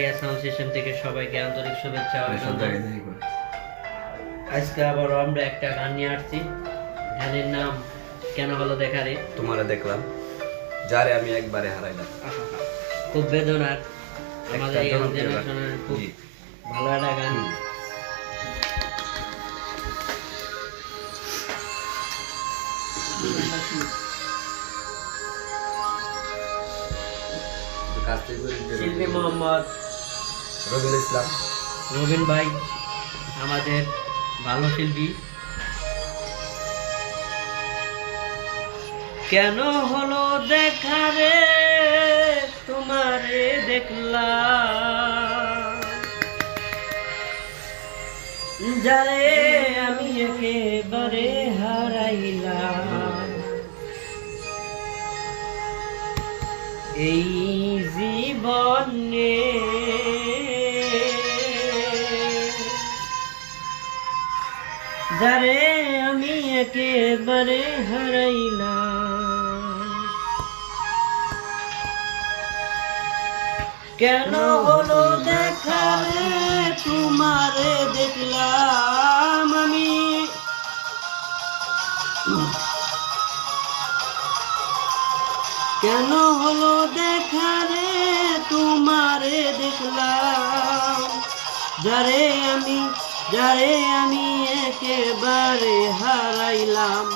Zakaria sound system থেকে সবাইকে আন্তরিক শুভেচ্ছা ও অভিনন্দন। আজকে আবার আমরা একটা গান নিয়ে আসছি, গানের নাম কেন হলো দেখা রে। তোমারে দেখলাম যারে আমি একবারে হারাইলাম। খুব বেদনার, আমাদের এই জেনারেশনের খুব ভালো একটা গান। শিল্পী মোহাম্মদ রবিউল ইসলাম, রবিন ভাই আমাদের ভালো শিল্পী। কেন হলো দেখা রে তোমারে দেখলাম, যারে আমি একেবারে হারাইলাম। এই জীবনে যারে আমি একেবারে হারাইলাম। কেন হলো দেখা রে তোমারে দেখলাম আমি, কেন হলো দেখা রে তোমারে দেখলাম, যারে আমি একেবারে হারাইলাম।